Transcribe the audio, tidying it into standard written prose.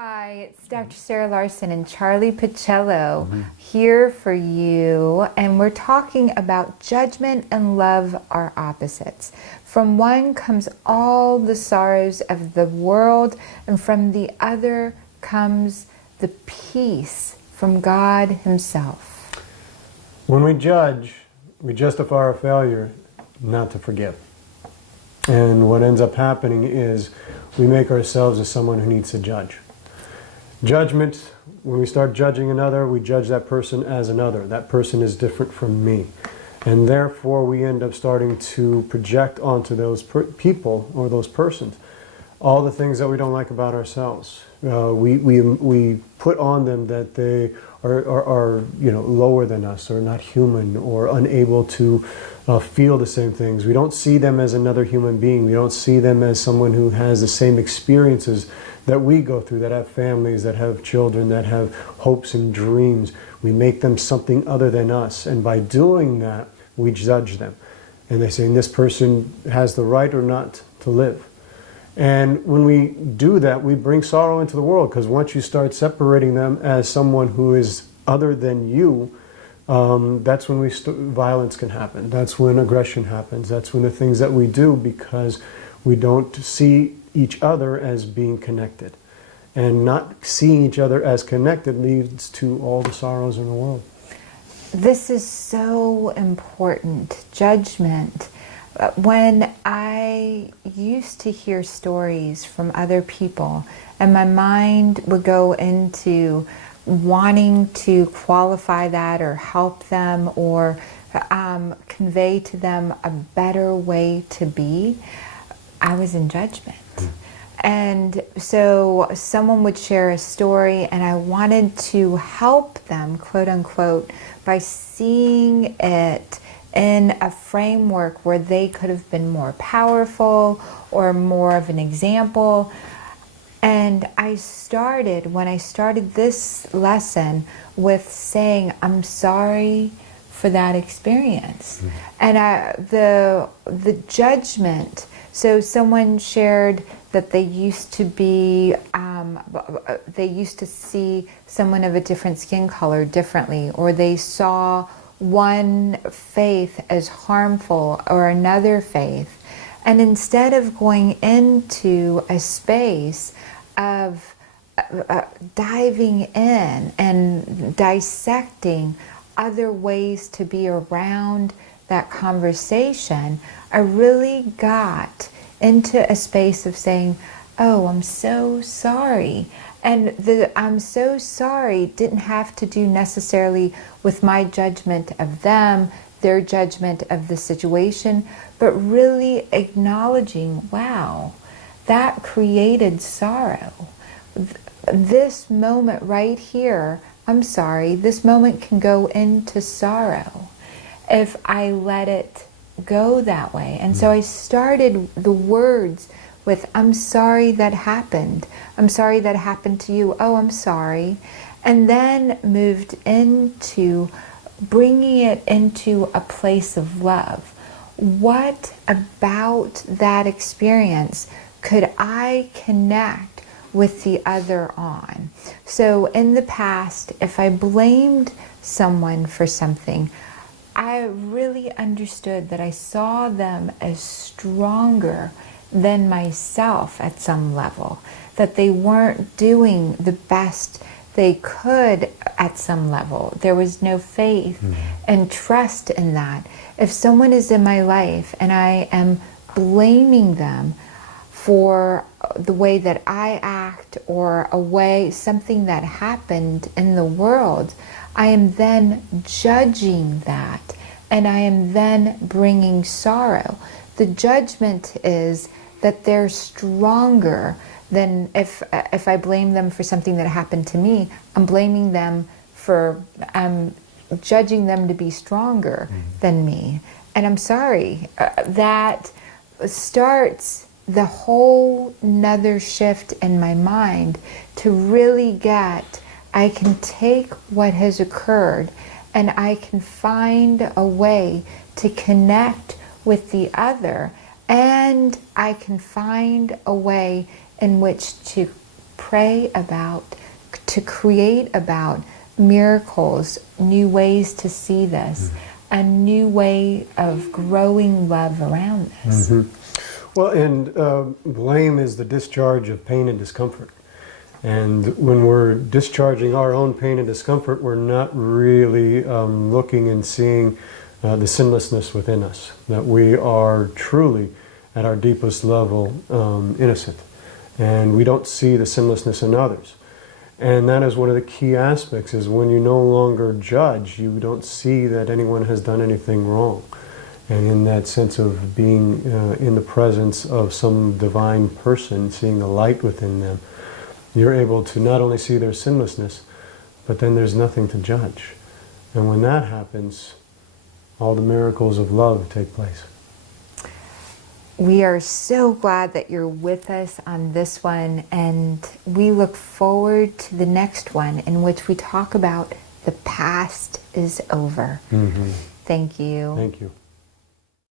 Hi, it's Dr. Sarah Larsen and Charlie Pacello here for you, and we're talking about judgment and love are opposites. From one comes all the sorrows of the world, and from the other comes the peace from God Himself. When we judge, we justify our failure not to forgive. And what ends up happening is we make ourselves as someone who needs to judge. Judgment, when we start judging another, we judge that person as another. That person is different from me. And therefore we end up starting to project onto those people or those persons all the things that we don't like about ourselves. We put on them that they are lower than us, or not human, or unable to feel the same things. We don't see them as another human being. We don't see them as someone who has the same experiences that we go through, that have families, that have children, that have hopes and dreams. We make them something other than us, and by doing that, we judge them. And they say, this person has the right or not to live. And when we do that, we bring sorrow into the world, because once you start separating them as someone who is other than you, that's when violence can happen. That's when aggression happens. That's when the things that we do, because we don't see each other as being connected. And not seeing each other as connected leads to all the sorrows in the world. This is so important. Judgment. When I used to hear stories from other people, and my mind would go into wanting to qualify that or help them or convey to them a better way to be, I was in judgment. And so someone would share a story and I wanted to help them, quote unquote, by seeing it in a framework where they could have been more powerful or more of an example. And when I started this lesson with saying, I'm sorry for that experience. And the judgment, so someone shared that they used to see someone of a different skin color differently, or they saw one faith as harmful or another faith. And instead of going into a space of diving in and dissecting other ways to be around that conversation, I really got into a space of saying, oh, I'm so sorry. And the I'm so sorry didn't have to do necessarily with my judgment of them, their judgment of the situation, but really acknowledging, wow, that created sorrow. This moment right here, I'm sorry, this moment can go into sorrow if I let it go that way. And so I started the words with, I'm sorry that happened. I'm sorry that happened to you. Oh, I'm sorry. And then moved into bringing it into a place of love. What about that experience could I connect with the other on? So in the past, if I blamed someone for something, I really understood that I saw them as stronger than myself at some level, that they weren't doing the best they could at some level. There was no faith and trust in that. If someone is in my life and I am blaming them for the way that I act or something that happened in the world, I am then judging that, and I am then bringing sorrow. The judgment is that they're stronger than if I blame them for something that happened to me. I'm judging them to be stronger than me. And I'm sorry, that starts the whole nother shift in my mind to really get, I can take what has occurred and I can find a way to connect with the other, and I can find a way in which to pray about, to create about miracles, new ways to see this, a new way of growing love around this. Well, and blame is the discharge of pain and discomfort. And when we're discharging our own pain and discomfort, we're not really looking and seeing the sinlessness within us, that we are truly, at our deepest level, innocent. And we don't see the sinlessness in others. And that is one of the key aspects, is when you no longer judge, you don't see that anyone has done anything wrong. And in that sense of being in the presence of some divine person, seeing the light within them, you're able to not only see their sinlessness, but then there's nothing to judge. And when that happens, all the miracles of love take place. We are so glad that you're with us on this one, and we look forward to the next one, in which we talk about the past is over. Thank you. Thank you.